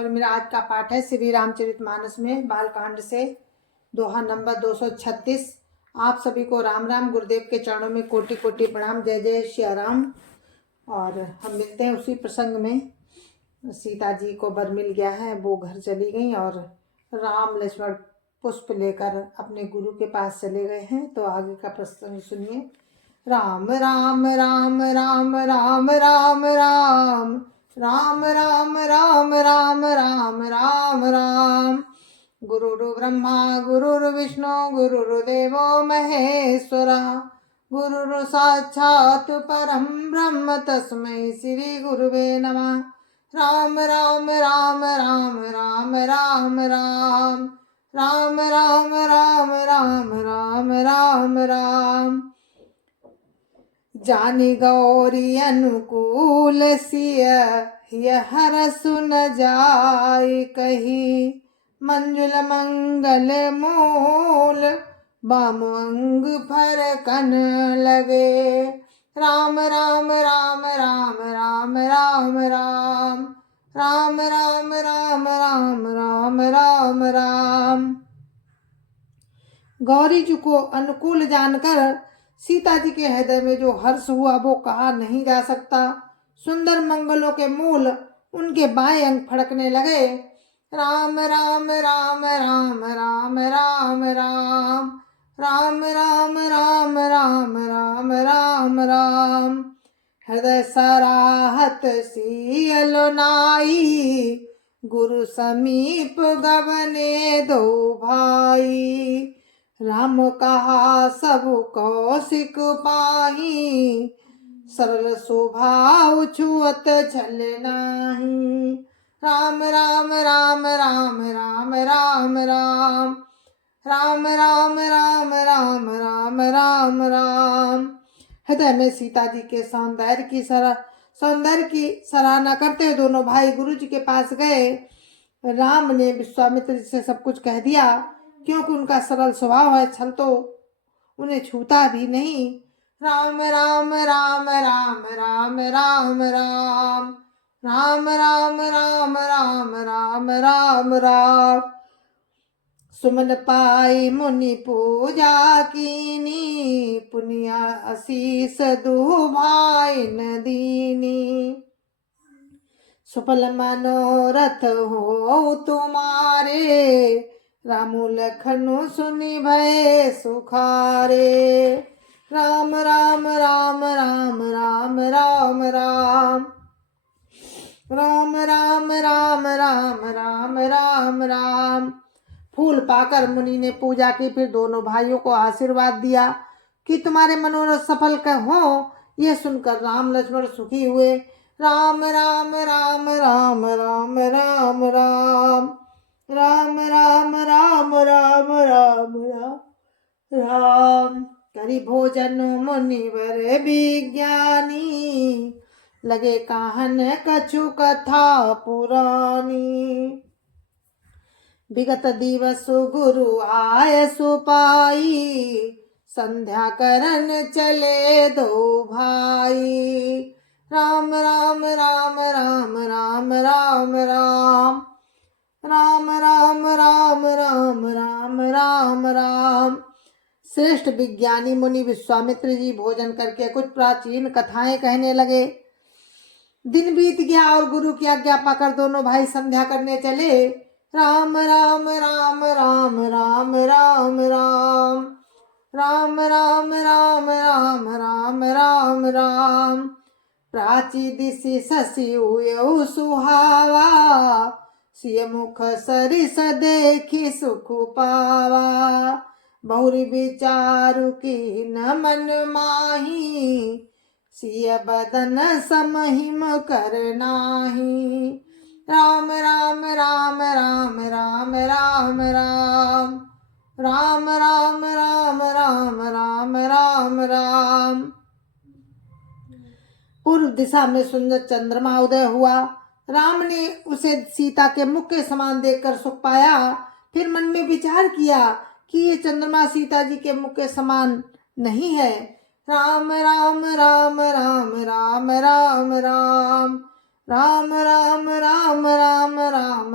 और मेरा आज का पाठ है श्री रामचरितमानस में बालकांड से दोहा नंबर 236। आप सभी को राम राम। गुरुदेव के चरणों में कोटि कोटि प्रणाम। जय जय श्री राम। और हम मिलते हैं उसी प्रसंग में। सीता जी को वर मिल गया है, वो घर चली गई और राम लक्ष्मण पुष्प लेकर अपने गुरु के पास चले गए हैं। तो आगे का प्रसंग सुनिए। राम राम राम राम राम राम राम राम राम राम राम राम राम राम। गुरुर् ब्रह्मा गुरुर्विष्णु गुरुर्देवो महेश्वरा गुरुर् साक्षात् परं ब्रह्म तस्मै श्री गुरुवे नमः। राम राम राम राम राम राम राम राम राम राम राम राम राम राम। जानि गौरी अनुकूल सिय हर सुन जाय कही। मंजुल मंगल मूल बाम अंग फरकन लगे। राम राम राम राम राम राम राम राम राम राम राम राम राम राम। गौरी जी को अनुकूल जानकर सीता जी के हृदय में जो हर्ष हुआ वो कहा नहीं जा सकता। सुंदर मंगलों के मूल उनके बाएं अंग फड़कने लगे। राम राम राम राम राम राम राम राम राम राम राम राम राम राम। हृदय सराहत सियलो नाई गुरु समीप गवने दो भाई। राम कहा सब कौशिक पाही सरल स्वभाव छुअत छल नाही। राम राम राम राम राम राम राम राम राम राम राम राम राम राम। हृदय में सीता जी के सौंदर्य की सराहना करते हुए दोनों भाई गुरु जी के पास गए। राम ने विश्वामित्र जी से सब कुछ कह दिया, क्योंकि उनका सरल स्वभाव है, छल तो उन्हें छूता भी नहीं। राम राम राम राम राम राम राम राम राम राम राम राम राम राम। सुमन पाई मुनि पूजा कीनी पुनिया आशीष दु भाई दीनी। सुफल मनोरथ हो तुम्हारे रामु लखनु सुनि भय सुखारे। राम राम राम राम राम राम राम राम राम राम राम राम राम राम। फूल पाकर मुनि ने पूजा की, फिर दोनों भाइयों को आशीर्वाद दिया कि तुम्हारे मनोरथ सफल हो। यह सुनकर राम लक्ष्मण सुखी हुए। राम राम राम राम राम राम राम राम राम राम राम राम राम। करी भोजन मुनिवर विज्ञानी लगे कहन कछु कथा पुरानी। विगत दिवस गुरु आय सुपाई संध्या करन चले दो भाई। राम राम राम राम राम राम राम राम राम राम राम राम राम राम। श्रेष्ठ विज्ञानी मुनि विश्वामित्र जी भोजन करके कुछ प्राचीन कथाएं कहने लगे। दिन बीत गया और गुरु की आज्ञा पाकर दोनों भाई संध्या करने चले। राम राम राम राम राम राम राम राम राम राम राम राम राम राम। प्राची दिशि शशि हुए सुहावा सिय मुख सरिस देखी सुख पावा। बहुरी विचारु की न मन माही सिय बदन समहिम कर नाही। राम राम राम राम राम राम राम राम राम राम राम राम राम राम। पूर्व दिशा में सुंदर चंद्रमा उदय हुआ। राम ने उसे सीता के मुख के समान देखकर सुख पाया। फिर मन में विचार किया कि ये चंद्रमा सीता जी के मुख के समान नहीं है। राम राम राम राम राम राम राम राम राम राम राम राम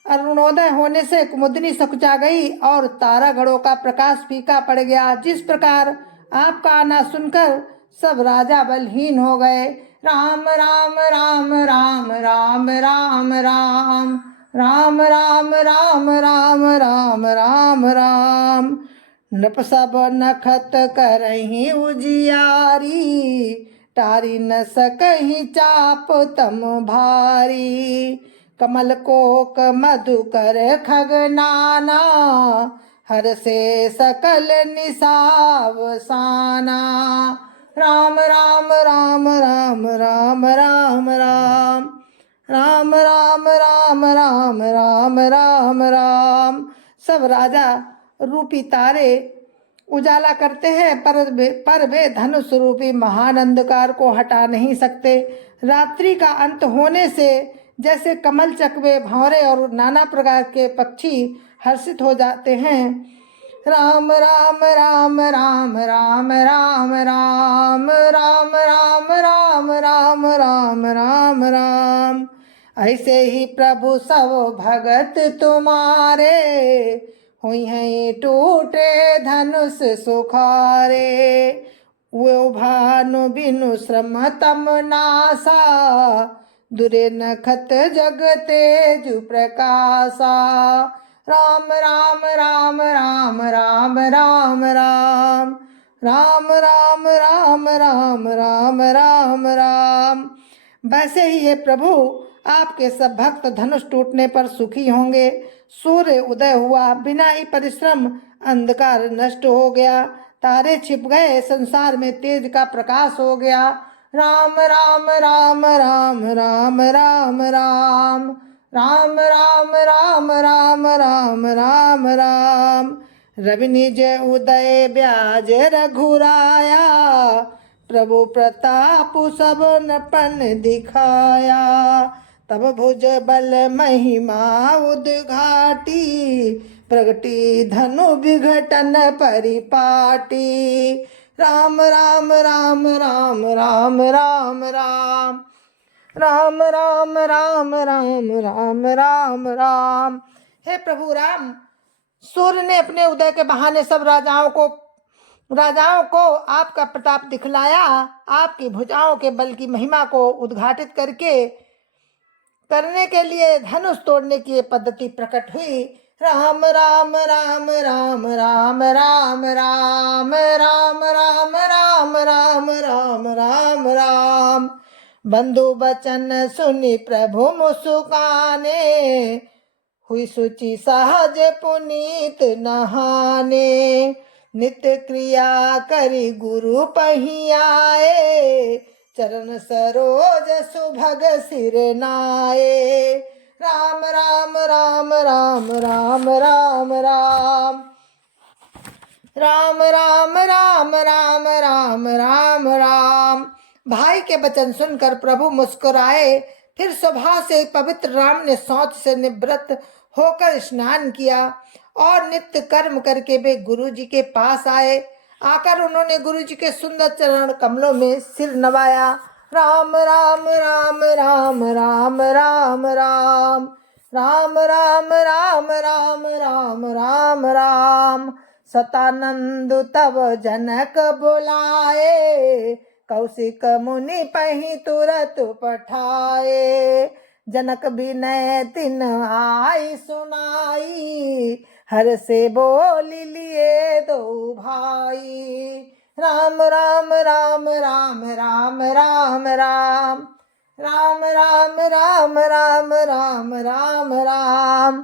अरुणोदय होने से कुमुदनी सकुचा गई और तारागढ़ों का प्रकाश फीका पड़ गया। जिस प्रकार आपका आना सुनकर सब राजा बलहीन हो गए। राम राम राम राम राम राम राम राम राम राम राम राम राम राम। नृप सब नखत करही उजियारी, टारी न सकही चाप तम भारी। कमल कोक मधुकर खगनाना, हर से सकल निसावसाना। राम राम राम राम राम राम राम राम राम राम राम राम राम राम। सब राजा रूपी तारे उजाला करते हैं पर वे धनुष रूपी महान अंधकार को हटा नहीं सकते। रात्रि का अंत होने से जैसे कमल चकवे भंवरे और नाना प्रकार के पक्षी हर्षित हो जाते हैं। राम राम राम राम राम राम राम राम राम राम राम राम राम राम। ऐसे ही प्रभु सब भगत तुम्हारे, हुई हैं टूटे धनुष सुखारे। वो भानु बिनु श्रम तम नासा, दुरे नखत जग तेजु प्रकाशा। राम राम राम राम राम राम राम राम राम राम राम राम राम राम। वैसे ही ये प्रभु आपके सब भक्त धनुष टूटने पर सुखी होंगे। सूर्य उदय हुआ, बिना ही परिश्रम अंधकार नष्ट हो गया, तारे छिप गए, संसार में तेज का प्रकाश हो गया। राम राम राम राम राम राम राम राम राम राम राम राम राम राम। रवि निज उदय ब्याज रघुराया, प्रभु प्रताप सब नपन दिखाया। तब भुज बल महिमा उद्घाटी, प्रगटी धनु विघटन परिपाटी। राम राम राम राम राम राम राम राम राम राम राम राम राम राम। हे प्रभु राम, सूर्य ने अपने उदय के बहाने सब राजाओं को आपका प्रताप दिखलाया। आपकी भुजाओं के बल की महिमा को उद्घाटित करने के लिए धनुष तोड़ने की पद्धति प्रकट हुई। राम राम राम राम राम राम राम राम राम राम राम राम राम राम। बंधु बचन सुनि प्रभु मुस्काने, हुई सुचि सहज पुनीत नहाने। नित्य क्रिया करी गुरु पहियाए, चरण सरोज सुभग सिर नाये। राम राम राम राम राम राम राम राम राम राम राम राम राम राम। भाई के वचन सुनकर प्रभु मुस्कुराए। फिर स्वभाव से पवित्र राम ने शौच से निवृत्त होकर स्नान किया और नित्य कर्म करके वे गुरु जी के पास आए। आकर उन्होंने गुरु जी के सुंदर चरण कमलों में सिर नवाया। राम राम राम राम राम राम राम राम राम राम राम राम राम राम। सतानंद तब जनक बुलाए, कौशिक मुनि पही तुरत पठाए। जनक विनय तिन आई सुनाई, हर से बोली लिए दो भाई। राम राम राम राम राम राम राम राम राम राम राम राम राम राम।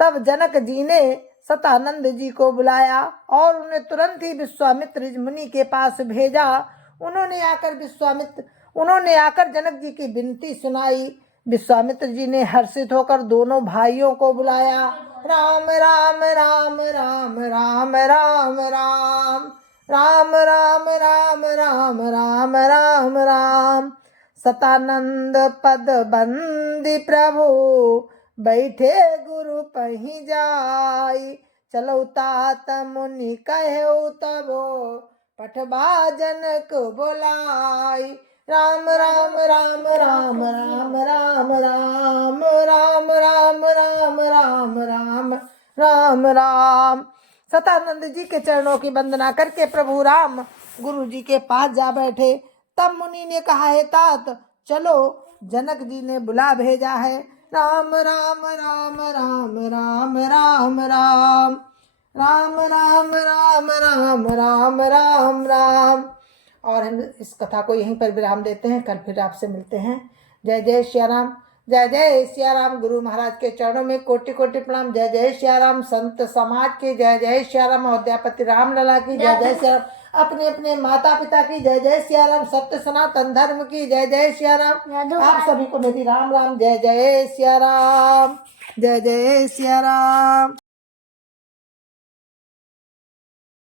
तब जनक जी ने सतानंद जी को बुलाया और उन्हें तुरंत ही विश्वामित्र मुनि के पास भेजा। उन्होंने आकर जनक जी की विनती सुनाई। विश्वामित्र जी ने हर्षित होकर दोनों भाइयों को बुलाया। राम राम राम राम राम राम राम राम राम राम राम राम राम राम। सतानंद पद बंदी प्रभु, बैठे गुरु पही जाई। चलो तात मुनि कहो तबो, पठबा जनक बोलाई। राम राम राम राम राम राम राम राम राम राम राम राम। सतानंद जी के चरणों की वंदना करके प्रभु राम गुरु जी के पास जा बैठे। तब मुनि ने कहा, हे तात चलो, जनक जी ने बुला भेजा है। राम राम राम राम राम राम राम राम राम राम राम राम राम राम। और हम इस कथा को यहीं पर विराम देते हैं। कल फिर आपसे मिलते हैं। जय जय श्री राम, जय जय सिया राम। गुरु महाराज के चरणों में कोटि कोटि प्रणाम। जय जय श्री राम। संत समाज की जय जय श्री राम। अयोध्यापति राम लला की जय जय श्री राम। अपने अपने माता पिता की जय जय श्री राम। सत्य सनातन धर्म की जय जय श्री राम। आप सभी को मेरी राम राम। जय जय श्री राम, जय जय श्री राम।